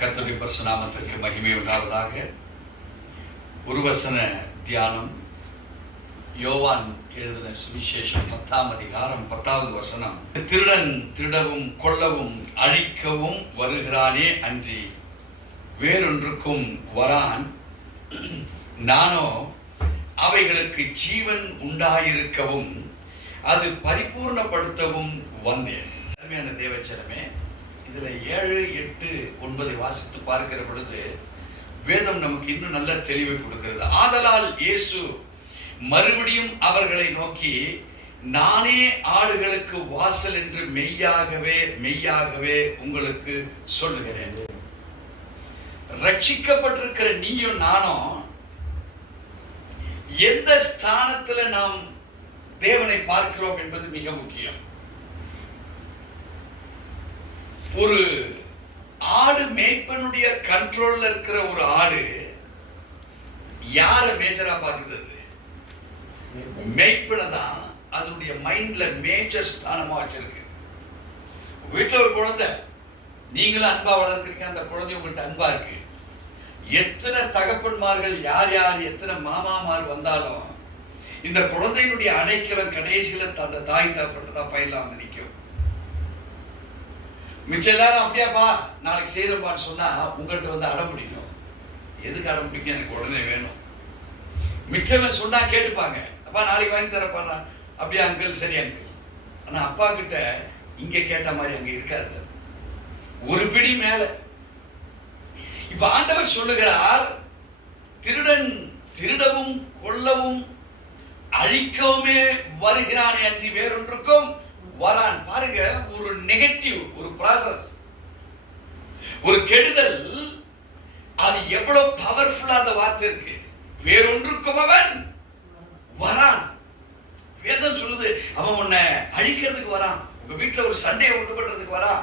கர்த்தருடைய பரிசுத்த நாமத்திற்கு மகிமை உண்டாவதாக. ஒரு வசன தியானம். யோவான் எழுதின சுவிசேஷம் 10ஆம் அதிகாரம் 10வது வசனம். திருடன் திருடவும் கொல்லவும் அழிக்கவும் வருகிறானே அன்றி வேறொன்றுக்கும் வரான். நானோ அவைகளுக்கு ஜீவன் உண்டாயிருக்கவும் அது பரிபூர்ணப்படுத்தவும் வந்தேன். அருமையான தேவச்சனமே, இதுல 7, 8, 9 வாசித்து பார்க்கிற பொழுது வேதம் நமக்கு இன்னும் நல்ல தெளிவை கொடுக்கிறது. ஆதலால் இயேசு மறுபடியும் அவர்களை நோக்கி, நானே ஆடுகளுக்கு வாசல் என்று மெய்யாகவே மெய்யாகவே உங்களுக்கு சொல்லுகிறேன். ரட்சிக்கப்பட்டிருக்கிற நீயும் நானும் எந்த ஸ்தானத்துல நாம் தேவனை பார்க்கிறோம் என்பது மிக முக்கியம். ஒரு ஆடு மேய்ப்பனுடைய கண்ட்ரோல்ல இருக்கிற ஒரு ஆடு யார மேஜரா பார்க்குது? மேய்ப்பனை தான் அதனுடைய மைண்ட்ல மேஜர் ஸ்தானமா வச்சிருக்கு. வீட்டுல ஒரு குழந்தை, நீங்களும் அன்பா வளர்க்கிறீங்க, அந்த குழந்தை உங்கள்கிட்ட அன்பா இருக்கு. எத்தனை தகப்பன்மார்கள், யார் யார் எத்தனை மாமாமார் வந்தாலும் இந்த குழந்தையினுடைய அடைக்கலம் கடைசியில அந்த தாய் தகப்பன் பயிலாம் வந்து நிற்கும். மிச்சம் எல்லாரும் அப்படியாப்பா நாளைக்கு செய்யறப்பான்னு சொன்னா உங்கள்கிட்ட வந்து அடம் பிடிக்கும். எதுக்கு அடம் பிடிக்கும்? எனக்கு உடனே வேணும். மிச்சம் சொன்னா கேட்டுப்பாங்க, அப்பா நாளைக்கு வாங்கி தரப்பா. அப்படியே அங்கிள், சரி அங்கிள். ஆனா அப்பா கிட்ட இங்க கேட்ட மாதிரி அங்க இருக்காது, ஒரு பிடி மேல. இப்ப ஆண்டவர் சொல்லுகிறார், திருடன் திருடவும் கொல்லவும் அழிக்கவுமே வருகிறானே அன்றி வேறொன்றுக்கும் வரான். பாருங்க, ஒரு நெகட்டிவ், ஒரு ப்ராசஸ், ஒரு கெடுதல், அது எவ்வளவு பவர்ஃபுல்லா அந்த வார்த்தை இருக்கு. வேறொன்றுக்கும் அவன் வரான். வேதம் சொல்லுது, அவன் உன்னை அழிக்கிறதுக்கு வரான். உங்க வீட்டுல ஒரு சண்டையை உண்டு பண்றதுக்கு வரான்,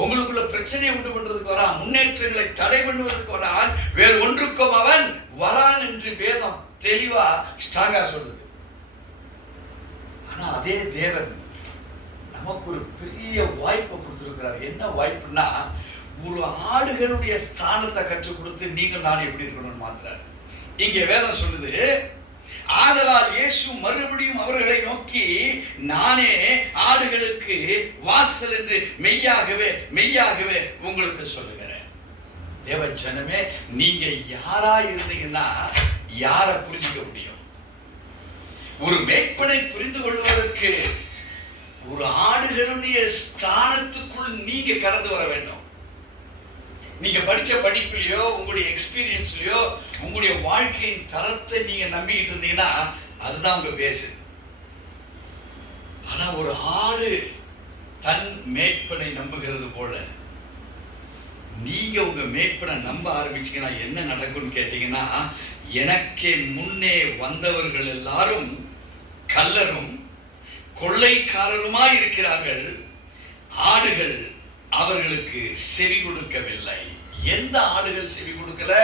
உங்களுக்குள்ள பிரச்சனையை உண்டு பண்றதுக்கு வரான், முன்னேற்றங்களை தடை பண்ணுவதற்கு வரான். வேறு ஒன்றுக்கும் அவன் வரான் என்று வேதம் தெளிவா ஸ்ட்ராங்கா சொல்லுது. ஆனா அதே தேவன் நமக்கு ஒரு பெரிய வாய்ப்பை கொடுத்திருக்கிறார். என்ன வாய்ப்புனா, ஒரு ஆடுகளுடைய ஸ்தானத்தை கற்றுக் கொடுத்து நீங்கள் நான் எப்படி இருக்கணும்னு மாத்திராரு. இங்க வேதம் சொல்லுது, ஆதலால் இயேசு மறுபடியும் அவர்களை நோக்கி, நானே ஆடுகளுக்கு வாசல் என்று மெய்யாகவே மெய்யாகவே உங்களுக்கு சொல்லுகிறேன். தேவ ஜனமே, நீங்க யாரா இருந்தீங்கன்னா யார புரிஞ்சுக்க முடியும்? ஒரு மேய்ப்பனை புரிந்து கொள்வதற்கு ஒரு ஆடுகளுடைய ஸ்தானத்துக்குள் நீங்க கடந்து வர வேண்டும். நீங்க படிச்ச படிப்பிலையோ உங்களுடைய எக்ஸ்பீரியன்ஸ்லயோ உங்களுடைய வாழ்க்கையின் தரத்தை நீங்க நம்பிக்கிட்டு இருந்தீங்கன்னா அதுதான் உங்க பேசு. ஆனா ஒரு ஆடு தன் மேய்ப்பனை நம்புகிறது போல நீங்க உங்க மேய்ப்பனை நம்ப ஆரம்பிச்சீங்கன்னா என்ன நடக்கும்னு கேட்டீங்கன்னா, எனக்கே முன்னே வந்தவர்கள் எல்லாரும் கள்ளரும் கொள்ளைக்காரருமாய் இருக்கிறார்கள், ஆடுகள் அவர்களுக்கு செவி கொடுக்கவில்லை. எந்த ஆடுகள் செவி கொடுக்கல?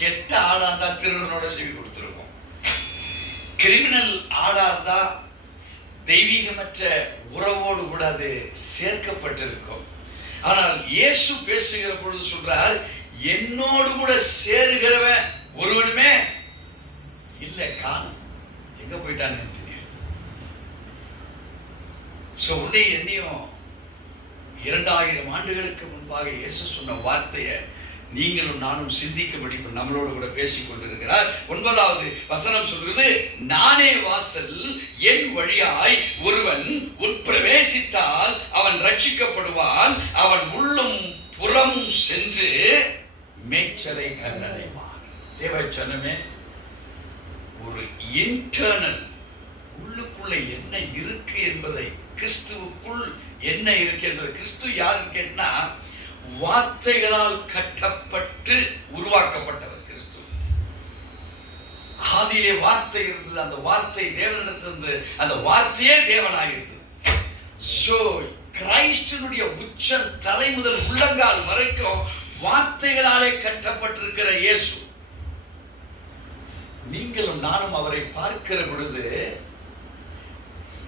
கெட்ட ஆடா இருந்தா திருடனோட செவி கொடுத்திருக்கும், கிரிமினல் ஆடா இருந்தா தெய்வீகமற்ற உறவோடு கூட அது சேர்க்கப்பட்டிருக்கும். ஆனால் இயேசு பேசுகிற பொழுது சொல்றார், என்னோடு கூட சேருகிறவன் ஒருவனுமே இல்ல, காணும். எங்க போயிட்டான்னு தெரியும். உன்னை என்னையும் 2000 ஆண்டுகளுக்கு முன்பாக இயேசு சொன்ன வார்த்தையை நீங்களும் நானும் சிந்திக்கும்படி நம்மளோடு கூட பேசிக் கொண்டிருக்கிறார். 9வது வசனம் சொல்கிறது, நானே வாசல், என் வழியாய் ஒருவன் உட்பிரவேசித்தால் அவன் ரட்சிக்கப்படுவான், அவன் உள்ளும் புறமும் சென்று மேய்ச்சலை கண்டடைவான். தேவச்சனமே, ஒரு இன்டர்னல் உள்ளுக்குள்ள என்ன இருக்கு என்பதை, கிறிஸ்துவுக்குள் என்ன இருக்கு என்பது, கிறிஸ்து யாருன்னு கேட்டா வார்த்தைகளால் கட்டப்பட்டு உருவாக்கப்பட்டவர் கிறிஸ்து. ஆதியிலே வார்த்தை இருந்தது, அந்த வார்த்தை தேவனிடத்திலிருந்து, அந்த வார்த்தையே தேவனாய் இருந்தது. சோ கிறிஸ்துனுடைய உச்சம் தலை முதல் உள்ளங்கால் வரைக்கும் வார்த்தைகளாலே கட்டப்பட்டிருக்கிற இயேசு. நீங்களும் நானும் அவரை பார்க்கிற பொழுது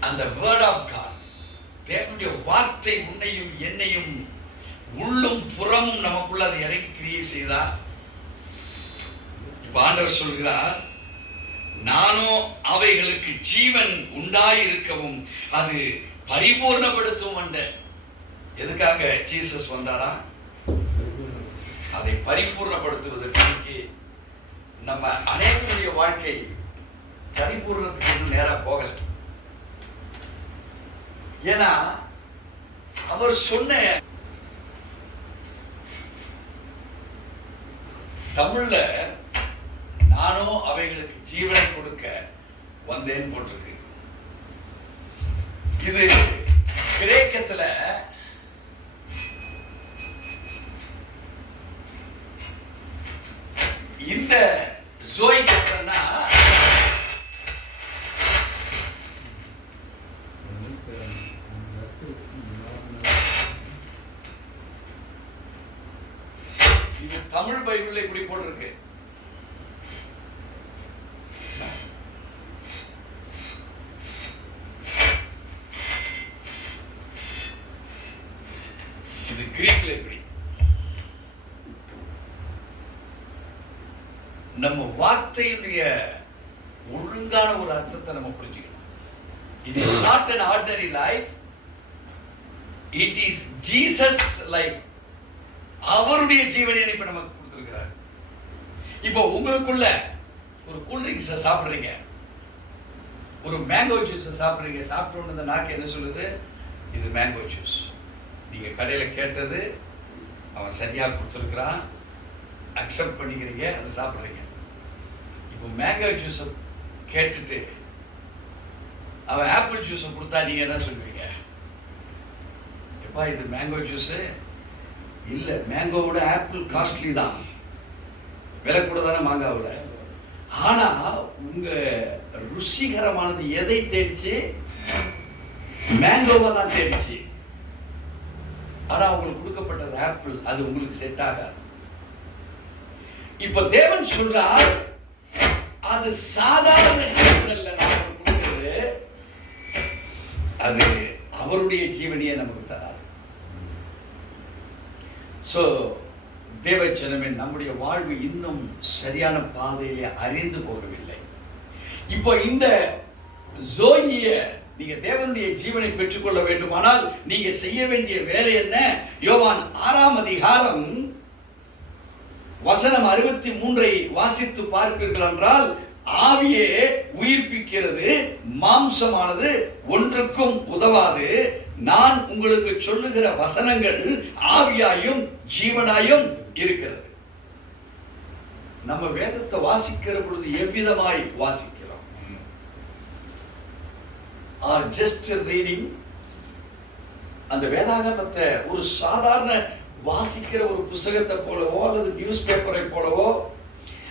அந்த வேர்ட் ஆஃப் காட், தேவனுடைய வார்த்தை உன்னையும் என்னையும் உள்ளும் புறமும் நமக்குள்ள அது இறங்கி கிரியை செய்தா. இப்ப ஆண்டவர் சொல்கிறார், நானோ அவைகளுக்கு ஜீவன் உண்டாயிருக்கவும் அது பரிபூர்ணப்படுத்தும் வந்த. எதுக்காக ஜீசஸ் வந்தாரா? அதை பரிபூர்ணப்படுத்துவதற்கு. நம்ம அநேகருடைய வாழ்க்கை பரிபூர்ணத்துக்கு நேரா போகல. ஏன்னா அவர் சொன்ன தமிழ்ல நானும் அவைகளுக்கு ஜீவனை கொடுக்க வந்தேன் போட்டிருக்கு. இது கிரேக்கத்துல இந்த ஜோய் கத்தனா இது தமிழ் பைபிள்ல இப்படி போட்டிருக்கு. இது கிரீக்ல இப்படி. நம்ம வார்த்தையுடைய ஒழுங்கான ஒரு அர்த்தத்தை நம்ம புரிஞ்சுக்கணும். It is not an ordinary life, it is Jesus life. அவருடைய ஜீவனை இப்ப நமக்கு கொடுத்திருக்கிறார். இப்போ உங்களுக்குள்ள ஒரு கூல் ட்ரிங்க்ஸ் சாப்பிடுறீங்க, ஒரு மேங்கோ ஜூஸ் சாப்பிடுறீங்க. சாப்பிட்ட உடனே அந்த நாக்கு என்ன சொல்லுது? இது மேங்கோ ஜூஸ். நீங்க கடையில கேட்டது அவன் சரியா கொடுத்துருக்கிறான், அக்செப்ட் பண்ணிக்கிறீங்க, அதை சாப்பிடுறீங்க. இப்போ மேங்கோ ஜூஸ் கேட்டுட்டு அவன் ஆப்பிள் ஜூஸ் கொடுத்தா நீங்க என்ன சொல்லுவீங்க? எப்பா இது மேங்கோ ஜூஸ் இல்ல, மேங்கோவோட ஆப்பிள் காஸ்ட்லி தான், விலை கூட தானே மாங்காவோட. ஆனா உங்க ருசிகரமானது எதை தேடிச்சு? மேங்கோவா தான் தேடிச்சு. ஆனா உங்களுக்கு கொடுக்கப்பட்டது ஆப்பிள், அது உங்களுக்கு செட் ஆகாது. இப்ப தேவன் சொல்றார், அது சாதாரண ஜீவன் அல்ல, நமக்கு கொடுக்கிறது அது அவருடைய ஜீவனையே நமக்கு தராது. சோ தேவஜனமே, நம்முடைய வாழ்வு இன்னும் சரியான பாதையிலே அறிந்து போகவில்லை. இப்போ இந்த ஜோயிய நீங்க தேவனுடைய ஜீவனை பெற்றுக்கொள்ள வேண்டுமானால் நீங்க செய்ய வேண்டிய வேலை என்ன? யோவான் 6ஆம் அதிகாரம் வசனம் 63 வாசித்து பார்ப்பீர்கள் என்றால், ஆவியே உயிர்ப்பிக்கிறது, மாம்சமானது ஒன்றுக்கும் உதவாது. நான் உங்களுக்கு சொல்லுகிற வசனங்கள் ஆவியாயும் ஜீவனாயும் இருக்கிறது. நம்ம வேதத்தை வாசிக்கிற பொழுது எவ்விதமாய் வாசிக்கிறோம்? ஆர் ஜஸ்ட் ரீடிங் அந்த வேதாகமத்தை ஒரு சாதாரண வாசிக்கிற ஒரு புஸ்தகத்தை போலவோ அல்லது நியூஸ் பேப்பரை போலவோ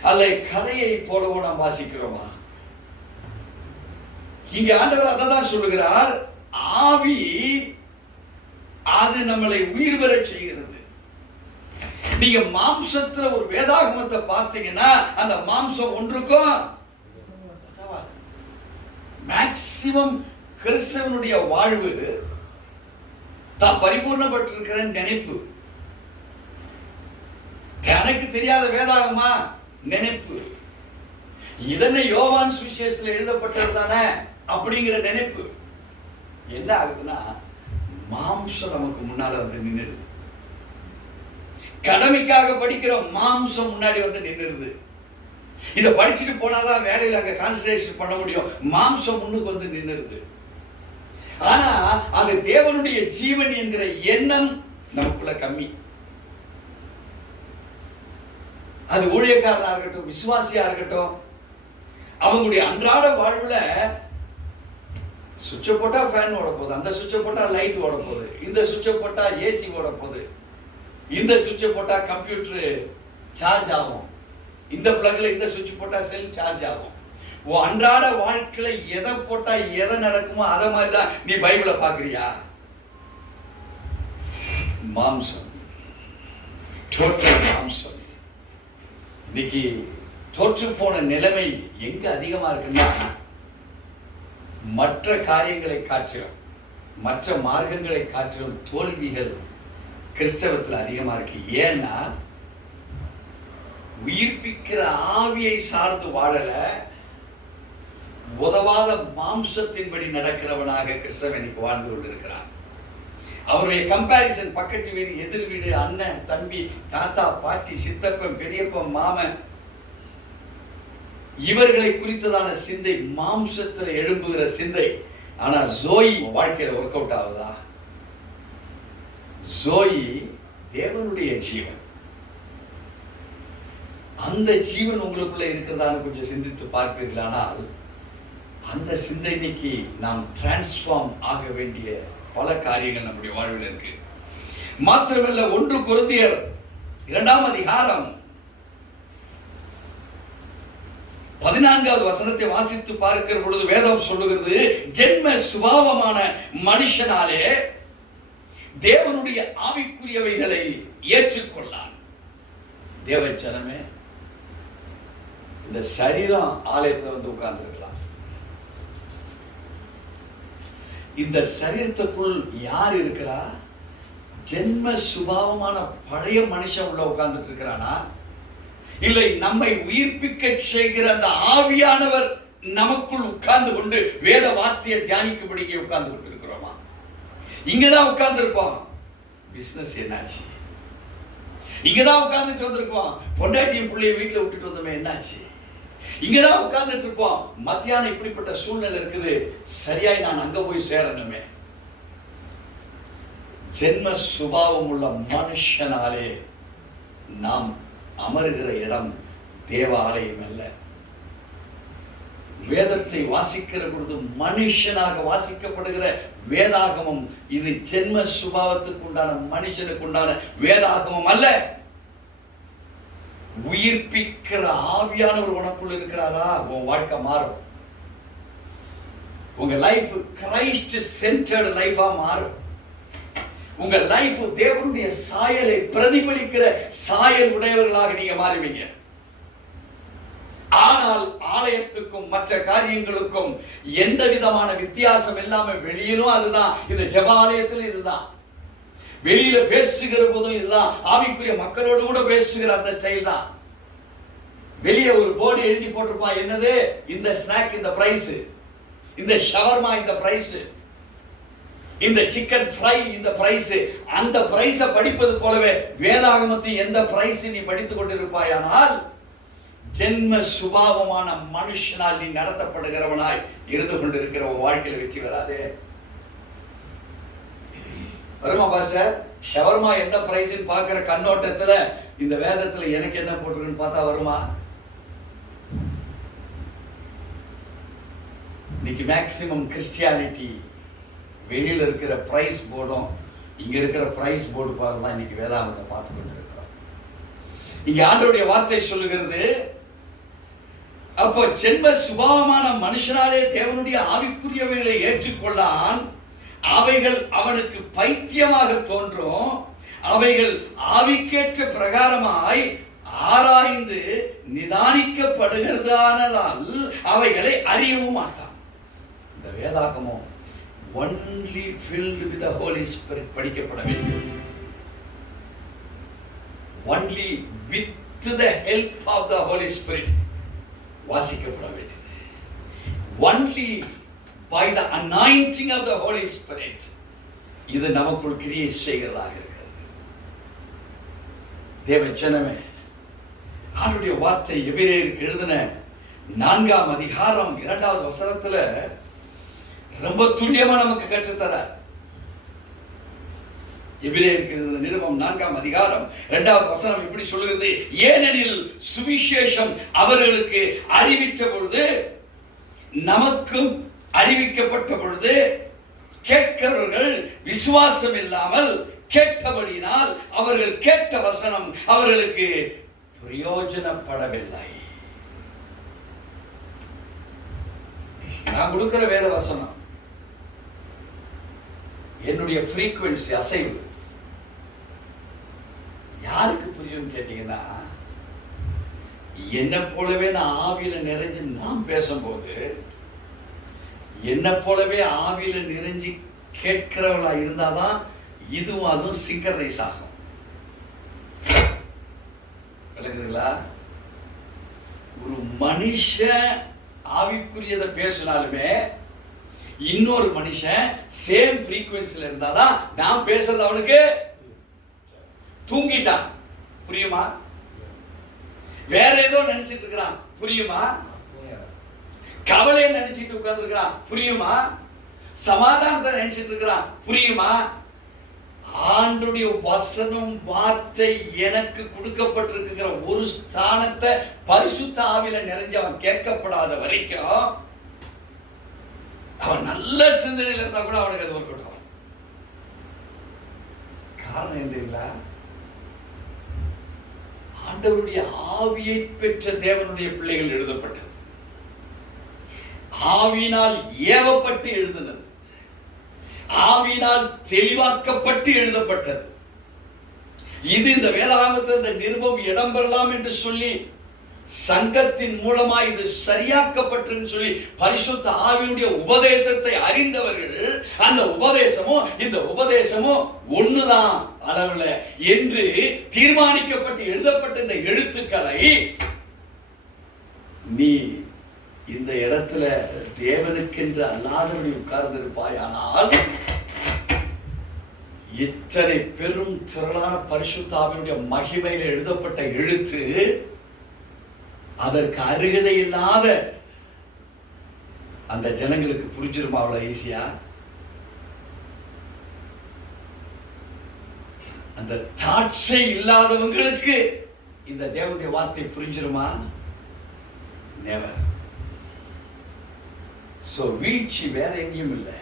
அல்ல கதையை போலவோ நாம் வாசிக்கிறோமா? இங்க ஆண்டவர் அதான் சொல்லுகிறார், ஆவி அது நம்மளை உயிர் பெற செய்கிறது. நீங்க மாம்சத்துல ஒரு வேதாகமத்தை பார்த்தீங்கன்னா அந்த மாம்சம் ஒன்றுக்கும் மேக்சிமம் கிறிஸ்தவனுடைய வாழ்வு தான் பரிபூர்ணப்பட்டிருக்கிற நினைப்பு. எனக்கு தெரியாத வேதாகமா நினைப்பு, இதனை யோவான் சுவிசேஷத்துல எழுதப்பட்டது தானே அப்படிங்கிற நினைப்பு. என்ன ஆகுதுன்னா மாம்சம் நமக்கு முன்னால வந்து நின்னுடுது. கடமைக்காக படிக்கிற மாம்சம் முன்னாடி வந்து நின்னுடுது. இத படிச்சுட்டு போனாதான் வேலையில அங்க கான்சன்ட்ரேஷன் பண்ண முடியும். மாம்சம் முன்னுக்கு வந்து நின்னுடுது. ஆனா அது தேவனுடைய ஜீவன் என்கிற எண்ணம் நமக்குள்ள கம்மி. அது ஊழியக்காரனா இருக்கட்டும், விசுவாசியா இருக்கட்டும், அவங்களுடைய அன்றாட வாழ்வுல சுவிட்சை போட்டா ஃபேன் ஓட போகுது, அந்த சுவிட்சை போட்டா லைட் ஓட போகுது, இந்த சுவிட்சை போட்டா ஏசி ஓட போகுது, இந்த சுவிட்சை போட்டா கம்ப்யூட்டர் சார்ஜ் ஆகும், இந்த பிளக்ல இந்த சுவிட்ச் போட்டா செல் சார்ஜ் ஆகும். அன்றாட வாழ்க்கையில எதை போட்டா எதை நடக்குமோ அத மாதிரி தான் நீ பைபிளை பாக்குறியா? மாம்சம், டோட்டல் மாம்சம். இன்னைக்கு தோற்று போன நிலைமை எங்க அதிகமா இருக்குன்னா, மற்ற காரியங்களை காட்டிலும் மற்ற மார்க்கங்களை காட்டிலும் தோல்விகள் கிறிஸ்தவத்தில் அதிகமா இருக்கு. ஏன்னா உயிர்ப்பிக்கிற ஆவியை சார்ந்து வாழல, உதவாத மாம்சத்தின்படி நடக்கிறவனாக கிறிஸ்தவன் இன்னைக்கு வாழ்ந்து கொண்டிருக்கிறான். அவருடைய கம்பாரிசன் பக்கத்து வீடு, எதிர் வீடு, அண்ணன், தம்பி, தாத்தா, பாட்டி, சித்தப்பன், பெரியப்பன், மாமன், இவர்களை குறித்ததான சிந்தை, மாம்சத்தில் எழும்புகிற சிந்தை. ஆனா ஜோயி வாழ்க்கையில ஒர்க் அவுட் ஆகுதா? ஜோயி தேவனுடைய ஜீவன். அந்த ஜீவன் உங்களுக்குள்ள இருக்கிறதான்னு கொஞ்சம் சிந்தித்து பார்ப்பீர்களானால் அந்த சிந்தனைக்கு நாம் டிரான்ஸ்ஃபார்ம் ஆக வேண்டிய பல காரியங்கள் நம்முடைய வாழ்வில் இருக்கு. மாத்திரமல்ல, 1 கொரிந்தியர் 2ஆம் அதிகாரம் 14வது வசனத்தை வாசித்து பார்க்கிற பொழுது வேதம் சொல்லுகிறது, ஜென்ம சுபாவமான மனுஷனாலே தேவனுடைய ஆவிக்குரியவைகளை ஏற்றுக்கொள்ளான். தேவச்சனமே, இந்த சரீரம் ஆலயத்தில் வந்து உட்கார்ந்துருக்கலாம். இந்த சரீரத்துக்குள் யார் இருக்கிறா? ஜென்ம சுபாவமான பழைய மனுஷன் உள்ள உட்கார்ந்துட்டு இருக்கிறானா? இல்லை நம்மை உயிர்ப்பிக்க செய்கிற அந்த ஆவியானவர் நமக்குள் உட்கார்ந்து கொண்டு வேத வார்த்தையை தியானிக்கும்படி இங்கே உட்கார்ந்து கொண்டு இருக்கிறோமா? இங்கதான் உட்கார்ந்து இருப்போம். பிசினஸ் என்னாச்சு? இங்கதான் உட்கார்ந்துட்டு வந்திருப்போம். பொண்டாட்டியும் பிள்ளைய வீட்டுல விட்டுட்டு வந்தோமே, என்னாச்சு? இங்கதான் உட்கார்ந்துட்டு இருப்போம். மத்தியானம் இப்படிப்பட்ட சூழ்நிலை இருக்குது, சரியாய் நான் அங்க போய் சேரணுமே. ஜென்ம சுபாவம் உள்ள மனுஷனாலே நாம் அமருகிற இடம் தேவாலயம் அல்ல. வேதத்தை வாசிக்கிற பொழுது மனுஷனாக வாசிக்கப்படுகிற வேதாகமம் இது ஜென்ம சுபாவத்துக்கு உண்டான மனுஷனுக்கு உண்டான வேதாகமம் அல்ல. உயிர்ப்பிக்கிற ஆவியானவர் உனக்குள்ள இருக்கிறாரா, உன் வாழ்க்கை மாறும். உங்க லைஃப் கிரைஸ்ட் சென்டர்டு லைஃபா மாறும். உங்க லைஃப் தேவனுடைய சாயலை பிரதிபலிக்கிற சாயல் உடையவர்களாக நீங்க மாறுவீங்க. ஆனால் ஆலயத்துக்கும் மற்ற காரியங்களுக்கும் எந்த விதமான வித்தியாசம் இல்லாம வெளியிலும் அதுதான், இந்த ஜெபாலயத்தில் இதுதான், வெளியில பேசுகிற போதும் இதுதான், ஆவிக்குரிய மக்களோடு கூட பேசுகிற அந்த ஸ்டைல் தான். வெளியே ஒரு போர்டு எழுதி போட்டிருப்பா, என்னது இந்த ஸ்நாக் இந்த பிரைஸ், இந்த ஷவர்மா இந்த பிரைஸ், இந்த சிக்கன் ஃப்ரை இந்த பிரைஸ். அந்த பிரைஸை படிப்பது போலவே வேதாகமத்தின் எந்த பிரைஸ் நீ படித்துக் கொண்டிருப்பாயானால் ஜென்ம சுபாவமான மனுஷனால் நீ நடத்தப்படுகிறவனாய் இருந்து கொண்டிருக்கிற வாழ்க்கையில் வெற்றி வராதே. வருமா பாஸ்டர்? ஷவர்மா எந்த பிரைஸ் பார்க்கிற கண்ணோட்டத்துல இந்த வேதத்துல எனக்கு என்ன போட்டிருக்குன்னு பார்த்தா வருமா? இன்னைக்கு மேக்சிமம் கிறிஸ்டியானிட்டி வெளியில இருக்கிற பிரைஸ் போர்டும் இங்க இருக்கிற பிரைஸ் போர்டு பாருதான் இன்னைக்கு வேதாகமத்தை பார்த்து கொண்டு இருக்கிறோம். இங்க ஆண்டவருடைய வார்த்தை சொல்லுகிறது, அப்போ ஜென்ம சுபாவமான மனுஷனாலே தேவனுடைய ஆவிக்குரியவைகளை ஏற்றுக்கொள்ளான். அவைகள் அவனுக்கு பைத்தியமாக தோன்றும். அவைகள் ஆவிக்கேற்ற பிரகாரமாய் ஆராய்ந்து நிதானிக்கப்படுகிறதானதால் அவைகளை அறியவும் மாட்டான். இந்த வேதாகமம் only filled with the Holy Spirit படிக்கப்பட வேண்டும். Only with the help of the Holy Spirit வாசிக்கப்பட வேண்டியது. Only by the anointing of the Holy Spirit இது நமக்குள் கிரியை செய்கிறதாக இருக்கிறது. தேவ ஜனமே, ஆண்டவருடைய வார்த்தை எபிரேயருக்கு எழுதின 4ஆம் அதிகாரம் 2வது வசனத்துல ரொம்ப துல்லியமா நமக்கு கற்றுத்தரார். எபிரேயருக்கு எழுதின நிருபம் 4ஆம் அதிகாரம் 2வது வசனம் இப்படி சொல்லுகிறது, ஏனெனில் சுவிசேஷம் அவர்களுக்கு அறிவித்த பொழுது, நமக்கும் அறிவிக்கப்பட்ட பொழுது கேட்கிறவர்கள் விசுவாசம் இல்லாமல் கேட்டபடியினால் அவர்கள் கேட்ட வசனம் அவர்களுக்கு பிரயோஜனப்படவில்லை. நான் கொடுக்கிற வேத வசனம் என்னுடைய ஃப்ரீக்வன்சி அசைவு யாருக்கு புரியும் கேட்டீங்கன்னா, என்ன போலவே நான் ஆவியில நிறைஞ்சு நாம் பேசும்போது, என்ன போலவே ஆவியில நிறைஞ்சு கேட்கிறவளா இருந்தாதான் இதுவும் அதுவும் சிங்கரைஸ் ஆகும். விளக்குதுங்களா? ஒரு மனுஷன் ஆவிக்குரியதை பேசினாலுமே இன்னொரு மனுஷன் சேம் ஃப்ரீக்வன்சில இருந்தாதான் நான் பேசுறது அவனுக்கு தூங்கிட்டான் புரியுமா? வேற ஏதோ நினைச்சிட்டு இருக்கிறான் புரியுமா? கவலையை நினைச்சிட்டு உட்கார்ந்து இருக்கிறான் புரியுமா? சமாதானத்தை நினைச்சிட்டு இருக்கிறான் புரியுமா? ஆண்டுடைய வசனம் வார்த்தை எனக்கு கொடுக்கப்பட்டிருக்கிற ஒரு ஸ்தானத்தை பரிசுத்த ஆவியில நிறைஞ்சு அவன் கேட்கப்படாத வரைக்கும் அவன் நல்ல சிந்தனையில் இருந்தா கூட அவனுக்கு அது ஒரு காரணம் என்ன? ஆண்டவருடைய ஆவியை பெற்ற தேவனுடைய பிள்ளைகள் எழுதப்பட்டது, ஆவியினால் ஏவப்பட்டு எழுதினது, ஆவியினால் தெளிவாக்கப்பட்டு எழுதப்பட்டது. இது இந்த வேதாகமத்தில் இந்த நிருபம் இடம்பெறலாம் என்று சொல்லி சங்கத்தின் மூலமா இது சரியாக்கப்பட்டு சொல்லி பரிசுத்த ஆவியினுடைய உபதேசத்தை அறிந்தவர்கள் அந்த உபதேசமும் இந்த உபதேசமும் ஒண்ணுதான் அளவுல என்று தீர்மானிக்கப்பட்டு எழுதப்பட்ட இந்த எழுத்துக்களை நீ இந்த இடத்துல தேவனுக்கென்று அல்லாதவர்கள் உட்கார்ந்து இருப்பாய். ஆனால் இத்தனை பெரும் திரளான பரிசுத்த ஆவியினுடைய மகிமையில் எழுதப்பட்ட எழுத்து அதற்கு அருகதை இல்லாத அந்த ஜனங்களுக்கு புரிஞ்சிருமா அவ்வளவு ஈஸியா? அந்த தாட்சை இல்லாதவங்களுக்கு இந்த தேவனுடைய வார்த்தை புரிஞ்சிருமா? நேவர். சோ வீழ்ச்சி வேற எங்கேயும் இல்லை,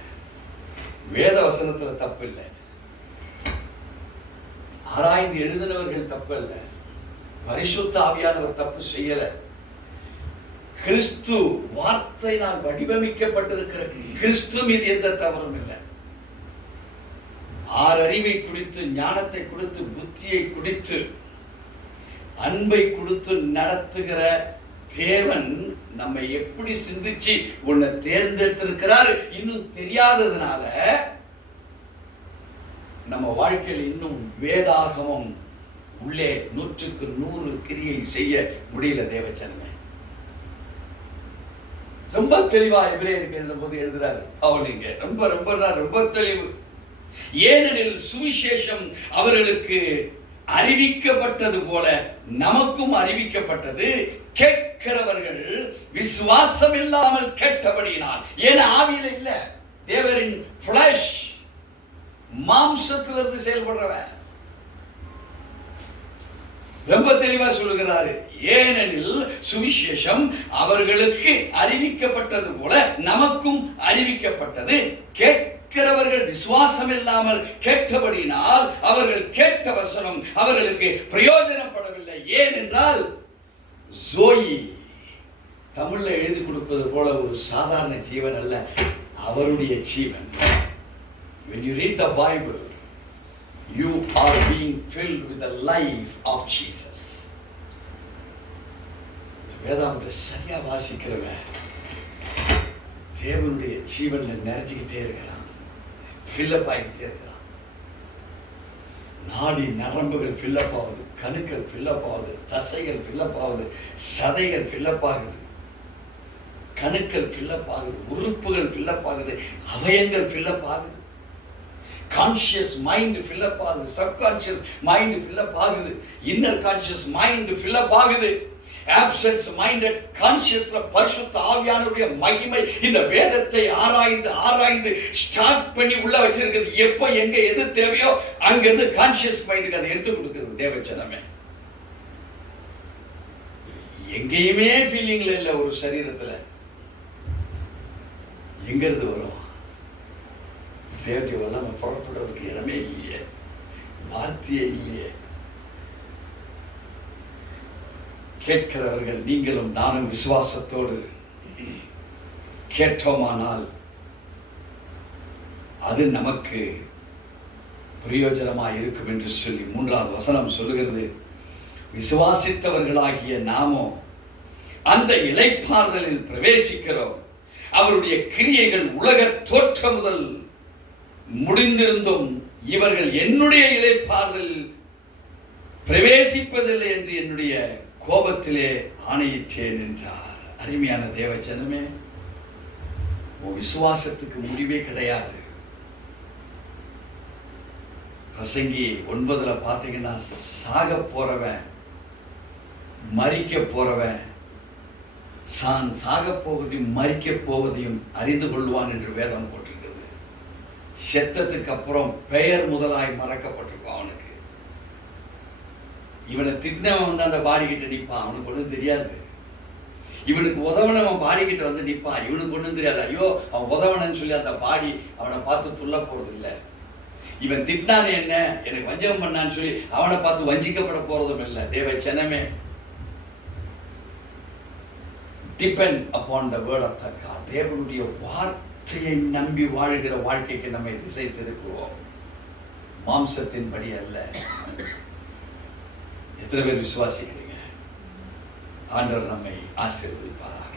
வேத வசனத்துல தப்பு இல்லை, ஆராய்ந்து எழுதினவர்கள் தப்பு இல்லை, பரிசுத்த ஆவியானவர் தப்பு செய்யல. கிறிஸ்து வார்த்தையினால் வடிவமைக்கப்பட்டிருக்கிற கிறிஸ்து மீது எந்த தவறும் இல்லை. ஆறறிவை குறித்து, ஞானத்தை கொடுத்து, புத்தியை கொடுத்து, அன்பை கொடுத்து நடத்துகிற தேவன் நம்மை எப்படி சிந்திச்சு உன்னை தேர்ந்தெடுத்திருக்கிறார் இன்னும் தெரியாததுனால நம்ம வாழ்க்கையில் இன்னும் வேதாகமம் உள்ளே 100க்கு 100 கிரியை செய்ய முடியல. தேவச்சனமே ரொம்ப தெளிவா எபிரேயருக்கு எழுதும் போது எழுதுறாரு பவுல், ரொம்ப ரொம்ப ரொம்ப தெளிவு. ஏனெனில் சுவிசேஷம் அவர்களுக்கு அறிவிக்கப்பட்டது போல நமக்கும் அறிவிக்கப்பட்டது, கேட்கிறவர்கள் விசுவாசம் இல்லாமல் கேட்டபடியினால். ஏன்னா ஆவியில இல்ல, தேவரின் ஃபிளஷ், மாம்சத்திலிருந்து செயல்படுறவன். ரொம்ப தெளிவா சொல்லுகிறாரு, ஏனெனில் சுவிசேஷம் அவர்களுக்கு அறிவிக்கப்பட்டது போல நமக்கும் அறிவிக்கப்பட்டது, கேட்கிறவர்கள் விசுவாசம் இல்லாமல் கேட்டபடியினால் அவர்கள் கேட்ட வசனம் அவர்களுக்கு பிரயோஜனப்படவில்லை. ஏனென்றால் ஜோயி தமிழ்ல எழுதி கொடுப்பது போல ஒரு சாதாரண ஜீவன் அல்ல, அவருடைய ஜீவன். When you read the Bible, you are being filled with the life of Jesus. வேதாகமத்தை சரியா வாசிக்கிறவன் தேவனுடைய ஜீவன்ல நிறைஞ்சிக்கிட்டே இருக்கிறான், ஃபில்லப் ஆகிட்டே இருக்கிறான். நாடி நரம்புகள் ஃபில்லப் ஆகுது, கணுக்கள் ஃபில்லப் ஆகுது, தசைகள் ஃபில்லப் ஆகுது, சதைகள் ஃபில்லப் ஆகுது, கணுக்கள் ஃபில்லப் ஆகுது, உறுப்புகள் ஃபில்லப் ஆகுது, அவயங்கள் ஃபில்லப் ஆகுது, கான்ஷியஸ் மைண்ட் ஃபில்லப் ஆகுது, சப்கான்ஷியஸ் மைண்ட் ஃபில்லப் ஆகுது, இன்னர் கான்ஷியஸ் மைண்ட் ஃபில்லப் ஆகுது. ஆப்சன்ஸ் மைண்டட் கான்ஷியஸ்ல பரிசுத்த ஆவியானவருடைய மகிமை இந்த வேதத்தை ஆராய்ந்து ஆராய்ந்து ஸ்டார்ட் பண்ணி உள்ள வச்சிருக்கிறது. எப்ப எங்க எது தேவையோ அங்க இருந்து கான்ஷியஸ் மைண்டுக்கு அதை எடுத்து கொடுக்கிறது தேவச்சனமே. எங்கேயுமே ஃபீலிங்ல இல்ல, ஒரு சரீரத்துல எங்க இருந்து வரும்? தேவனுடைய வல்லமை புறப்படுறதுக்கு இடமே இல்லையே, வார்த்தையே இல்லையே. கேட்கிறவர்கள் நீங்களும் நானும் விசுவாசத்தோடு கேட்டோமானால் அது நமக்கு பிரயோஜனமாக இருக்கும் என்று சொல்லி 3வது வசனம் சொல்லுகிறது. விசுவாசித்தவர்களாகிய நாமோ அந்த இளைப்பாறுதலில் பிரவேசிக்கிறோம். அவருடைய கிரியைகள் உலக தோற்றம் முதல் முடிந்திருந்தும் இவர்கள் என்னுடைய இளைப்பாறுதல் பிரவேசிப்பதில்லை என்று என்னுடைய கோபத்திலே ஆணையிட்டேன் என்றார். அருமையான தேவஜனமே, உன் விசுவாசத்துக்கு முடிவே கிடையாது. பிரசங்கி 9 பார்த்தீங்கன்னா, சாக போறவன், மரிக்க போறவன் சாக போவதையும் மரிக்க போவதையும் அறிந்து கொள்வான் என்று வேதம் போட்டிருக்கிறது. செத்தத்துக்கு அப்புறம் பெயர் முதலாய் மறக்கப்பட்டிருக்கும் அவனுக்கு. இவனை திட்டினவன் வந்து அந்த பாடி கிட்ட நிற்பான், அவனுக்கு ஒன்றும் தெரியாது. இவனுக்கு உதவனவன் பாடி கிட்ட வந்து நிற்பான், இவனுக்கு ஒன்றும் தெரியாது. ஐயோ அவன் உதவனன்னு சொல்லி அந்த பாடி அவனை பார்த்து துள்ள போறது இல்லை. இவன் திட்டானே என்ன, எனக்கு வஞ்சகம் பண்ணான்னு சொல்லி அவனை பார்த்து வஞ்சிக்கப்பட போறதும் இல்லை. தேவ ஜனமே, depend upon the word of the God. தேவனுடைய வார்த்தையை நம்பி வாழ்கிற வாழ்க்கைக்கு நம்மை திசை திருப்புவோம், மாம்சத்தின்படி அல்ல. எத்தனை பேர் விசுவாசிக்கிறீங்க? ஆண்டவர் நம்மை ஆசீர்வதிப்பாராக.